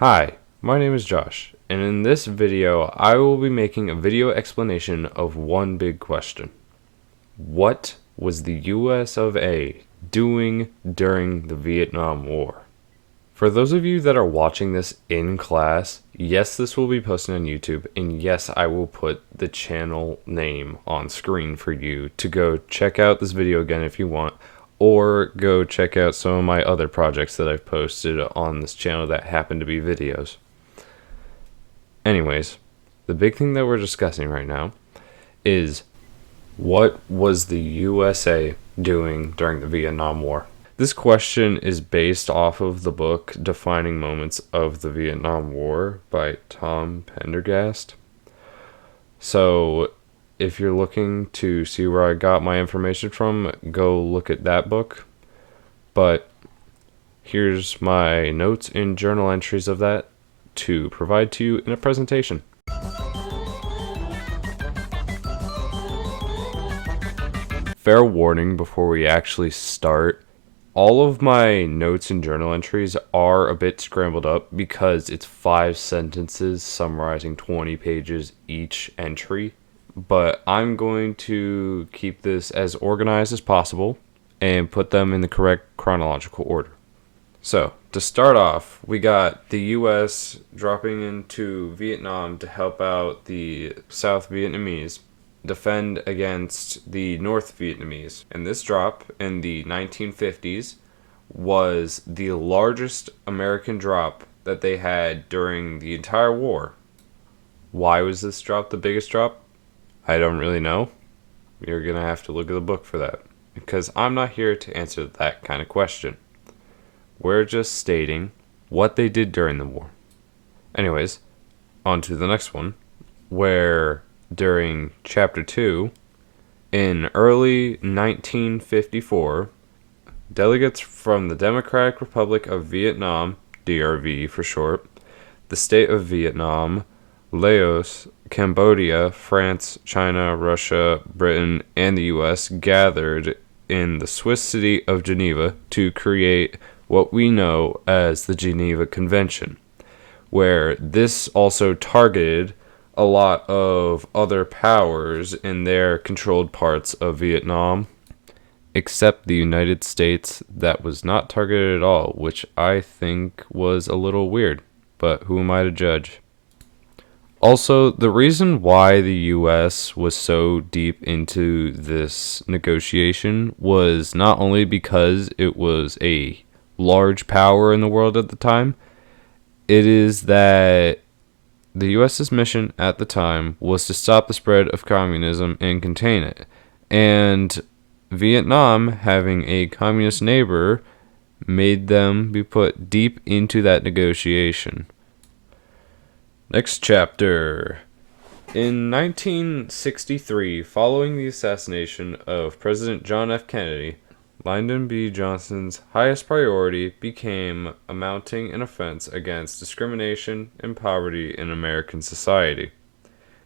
Hi, my name is Josh, and in this video I will be making a video explanation of one big question. What was the US of A doing during the Vietnam War? For those of you that are watching this in class, yes, this will be posted on YouTube, and yes, I will put the channel name on screen for you to go check out this video again if you want, or go check out some of my other projects that I've posted on this channel that happen to be videos. Anyways, the big thing that we're discussing right now is what was the USA doing during the Vietnam War? This question is based off of the book Defining Moments of the Vietnam War by Tom Pendergast. So, if you're looking to see where I got my information from, go look at that book. But here's my notes and journal entries of that to provide to you in a presentation. Fair warning before we actually start. All of my notes and journal entries are a bit scrambled up because it's 5 sentences summarizing 20 pages each entry. But I'm going to keep this as organized as possible and put them in the correct chronological order. So, to start off, we got the US dropping into Vietnam to help out the South Vietnamese defend against the North Vietnamese. And this drop in the 1950s was the largest American drop that they had during the entire war. Why was this drop the biggest drop? I don't really know. You're going to have to look at the book for that, because I'm not here to answer that kind of question. We're just stating what they did during the war. Anyways, on to the next one, where during Chapter 2, in early 1954, delegates from the Democratic Republic of Vietnam, DRV for short, the state of Vietnam, Laos, Cambodia, France, China, Russia, Britain, and the US gathered in the Swiss city of Geneva to create what we know as the Geneva Convention, where this also targeted a lot of other powers in their controlled parts of Vietnam, except the United States. That was not targeted at all, which I think was a little weird, but who am I to judge? Also, the reason why the US was so deep into this negotiation was not only because it was a large power in the world at the time, it is that the US's mission at the time was to stop the spread of communism and contain it. And Vietnam, having a communist neighbor, made them be put deep into that negotiation. Next chapter. In 1963, following the assassination of President John F. Kennedy, Lyndon B. Johnson's highest priority became mounting an offense against discrimination and poverty in American society.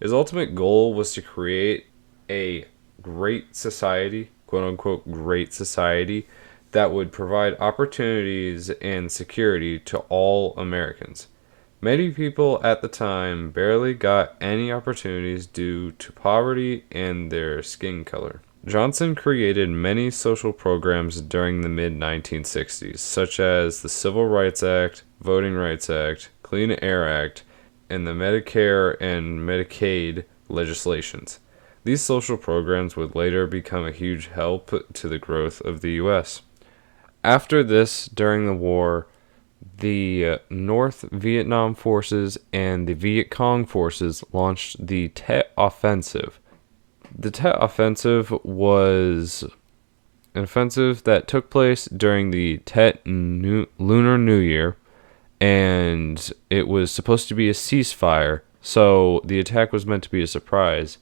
His ultimate goal was to create a great society, quote unquote, great society, that would provide opportunities and security to all Americans. Many people at the time barely got any opportunities due to poverty and their skin color. Johnson created many social programs during the mid-1960s, such as the Civil Rights Act, Voting Rights Act, Clean Air Act, and the Medicare and Medicaid legislations. These social programs would later become a huge help to the growth of the U.S. After this, during the war, the North Vietnam forces and the Viet Cong forces launched the Tet Offensive. The Tet Offensive was an offensive that took place during the Lunar New Year, and it was supposed to be a ceasefire, so the attack was meant to be a surprise.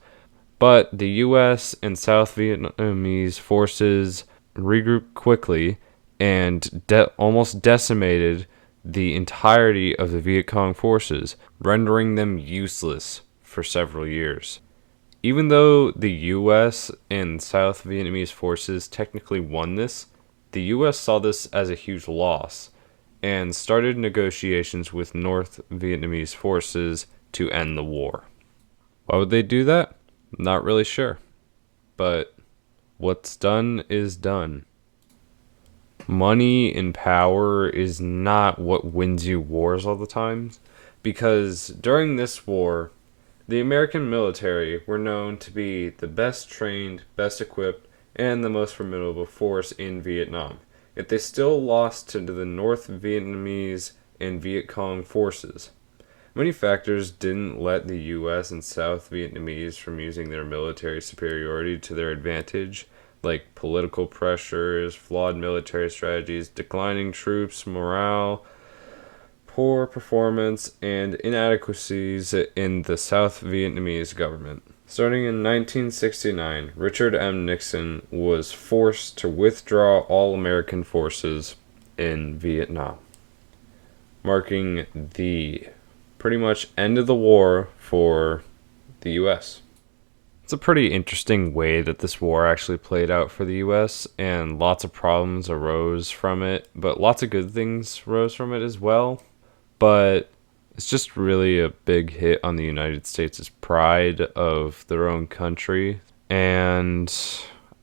But the US and South Vietnamese forces regrouped quickly and almost decimated the entirety of the Viet Cong forces, rendering them useless for several years. Even though the US and South Vietnamese forces technically won this, the US saw this as a huge loss, and started negotiations with North Vietnamese forces to end the war. Why would they do that? Not really sure, but what's done is done. Money and power is not what wins you wars all the time, because during this war, the American military were known to be the best trained, best equipped, and the most formidable force in Vietnam. Yet they still lost to the North Vietnamese and Viet Cong forces. Many factors didn't let the US and South Vietnamese from using their military superiority to their advantage, like political pressures, flawed military strategies, declining troops morale, poor performance, and inadequacies in the South Vietnamese government. Starting in 1969, Richard M. Nixon was forced to withdraw all American forces in Vietnam, marking the pretty much end of the war for the US. It's a pretty interesting way that this war actually played out for the US, and lots of problems arose from it, but lots of good things rose from it as well. But it's just really a big hit on the United States' pride of their own country. And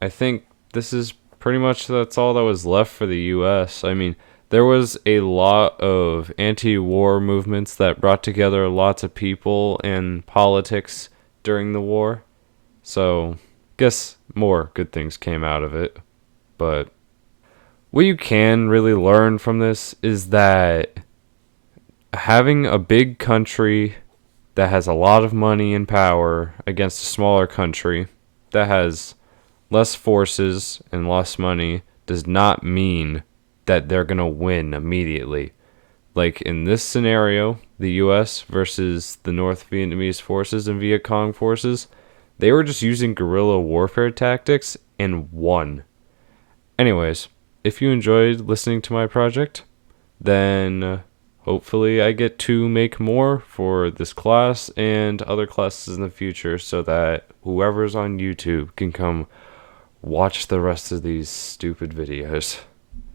I think this is pretty much that's all that was left for the US. I mean, there was a lot of anti-war movements that brought together lots of people and politics during the war. So, guess more good things came out of it. But what you can really learn from this is that having a big country that has a lot of money and power against a smaller country that has less forces and less money does not mean that they're going to win immediately. Like in this scenario, the US versus the North Vietnamese forces and Viet Cong forces, they were just using guerrilla warfare tactics and won. Anyways, if you enjoyed listening to my project, then hopefully I get to make more for this class and other classes in the future so that whoever's on YouTube can come watch the rest of these stupid videos.